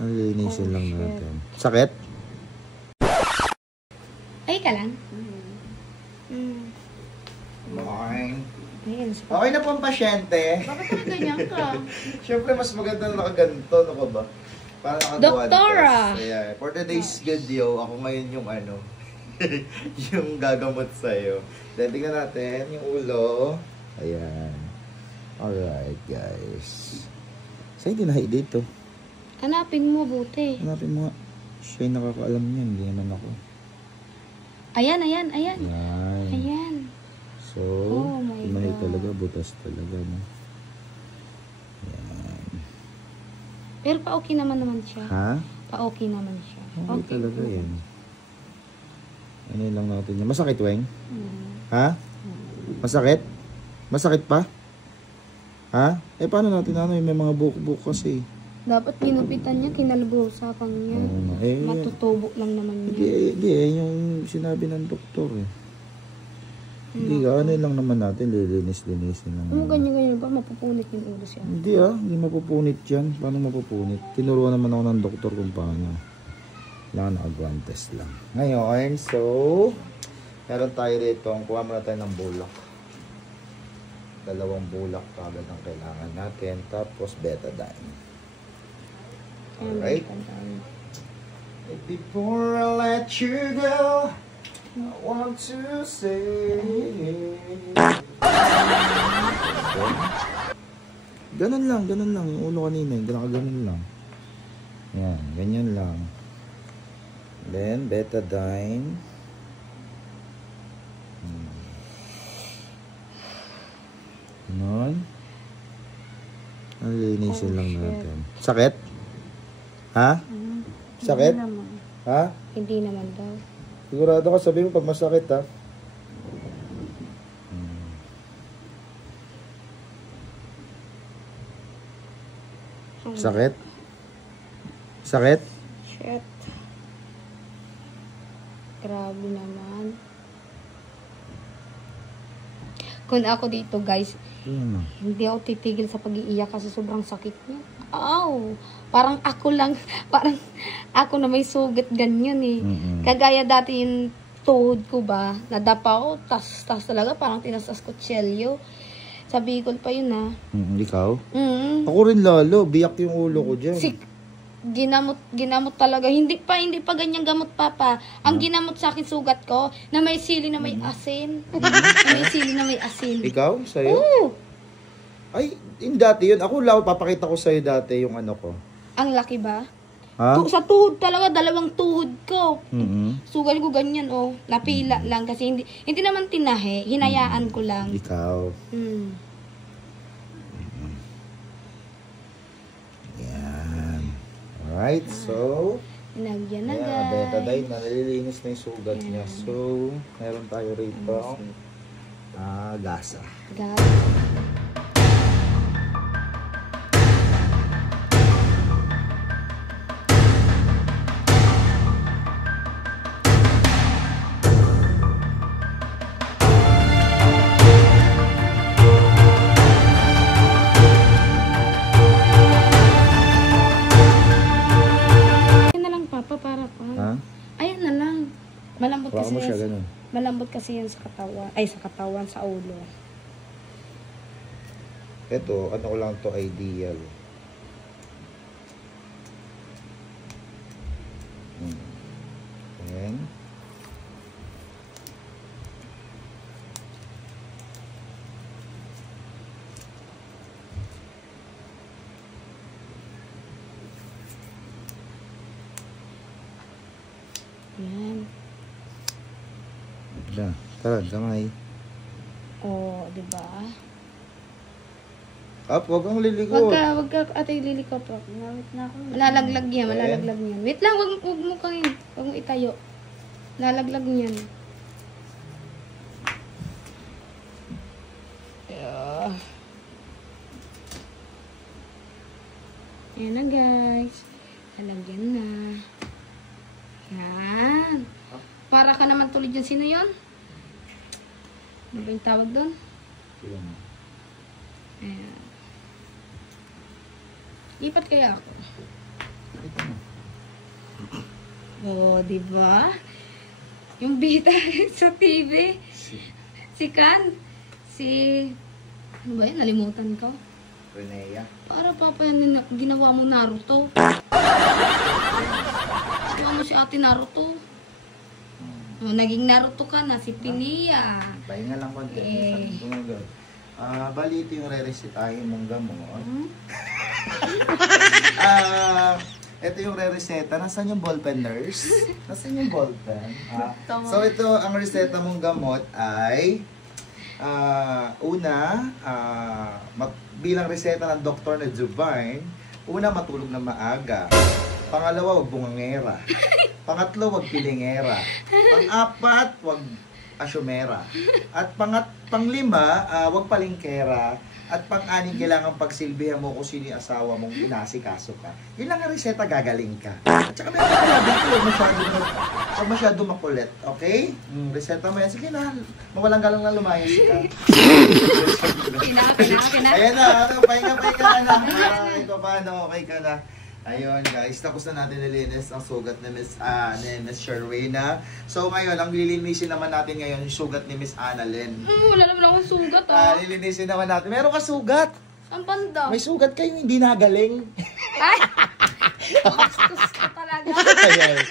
Linisin lang natin. Sakit? Ay ka lang. Morning. Ayun, Okay na po ang pasyente. bakit ka ganyan ka? Siyempre, mas maganda na nakaganto. Ano ka ba? Para nakaguan. Doktora! Yeah. For today's video, ako ngayon yung yung gagamot sa'yo. Then, tingnan natin yung ulo. Ayan. Alright, guys. Sa'yo tinahi dito. Hanapin mo, buti. Hanapin mo nga. Siya yung nakakaalam niyan. Hindi naman ako. Ayan. Ayan. Ayan. So, Oh my tinahi God. talaga. Butas talaga. No? Ayan. Pero pa-okay naman siya. Ha? Pa-okay naman siya. Okay talaga yan. Ano lang natin yan. Masakit, Weng? Mm. Ha? Masakit? Masakit pa? Ha? Eh, paano natin may mga buhok-buhok kasi. Dapat ginupitan niya, kinalbusapan niya. Matutubo lang naman niya. Hindi yung sinabi ng doktor eh. Hindi ano lang naman natin, lilinis-linisin lang. Ano ganyan ba? Mapupunit yung ulo siya. Hindi mapupunit yan. Paano mapupunit? Tinuruan naman ako ng doktor kung paano. Kailangan naka-guantes lang. Ngayon, so, meron tayo rito. Kuha muna tayo ng bulak. 2 bulak kagad ang kailangan natin. Tapos, betadine. Alright. Before I let you go, I want to say ganun lang yung ulo kanina, ganun lang. Yan, ganyan lang. Then betadine. Ganun. Linisin lang natin. Sakit? Ha? Sakit? Hindi naman. Ha? Hindi naman daw. Sigurado ka, sabi mo pag masakit ha. Sakit? Sakit? Shit. Grabe naman. Kung ako dito, guys, hindi ako titigil sa pag-iiyak kasi sobrang sakit niya. Ow! Parang ako ako na may sugat ganyan eh. Kagaya dati yung tuhod ko ba, nadapa ko, tas talaga, parang tinasas ko tselyo. Sa Bicol pa yun ah. Ikaw? Ako rin lalo, biyak yung ulo ko dyan. Ginamot talaga. Hindi pa ganyan gamot, Papa. Ang ginamot sa akin sugat ko, na may sili na may asin. May sili na may asin. Ikaw? Sa'yo? Oo! Ay, yung dati yun. Ako lang, papakita ko sa'yo dati yung ano ko. Ang laki ba? Ha? Sa tuhod talaga, 2 tuhod ko. Sugal ko ganyan, oh. Napila lang kasi hindi naman tinahe. Hinayaan ko lang. Ikaw. Yan. Alright, so Nagyan na, yeah, guys. betadine, nalilinis na yung sugat niya. So, meron tayo rito. Gasa. Malambot kasi yan sa katawan. Ay, sa katawan, sa ulo. Ito, ano ko lang to ideal. Ayan. Ayan. Tara, kamay. Oh, diba? Huwag kang lilikot. Wag ka, ate, lilikot po. Malalaglag yan. Wait lang, wag mo itayo. Lalaglag niyan. Ayan na, guys. Lalagyan na. Yan. Para ka naman tulad yun. Sino yun? Ano ba yung tawag doon? Ayan. Lipat kaya ako. Ito mo. Oh, di ba? Yung bida sa TV. Si Kan. Ano ba yun? Nalimutan ko. Renea. Para papa yan ginawa mo Naruto. Ginawa mo si ate Naruto. Oh, naging Naruto ka na, si Pinia. Pahinga lang konti. Bali ito yung re-resetahin mong gamot. Ito yung re-reseta. Nasaan yung ballpen, nurse? Nasaan yung ballpen? So ito, ang reseta mong gamot ay una, bilang reseta ng doktor na Juvine, una, matulog na maaga. Pangalawa, wag bungangera. Pangatlo, wag pilingera. Pang-apat, wag asyumera. At panglima, wag palingkera. At pang-anim, kailangan pagsilbihan mo kung sino yung asawa mong inasikaso ka. Yun lang ang reseta, gagaling ka. At saka meron ka dito, huwag masyado makulit. Okay? Reseta mo yan. Sige na, mawalang galang na lumayas ka. Ayan na, pahinga ka na. Ay, paano, okay ka na. Ayun guys, tapos na natin nilinis ang sugat ni Miss Sherwina. So ngayon, ang lilinisin naman natin ngayon yung sugat ni Miss Annalyn. Wala naman akong sugat Lilinisin naman natin. Meron ka sugat. Ang panda. May sugat kayo hindi nagaling. Ay! Bastos ka talaga. Ayan.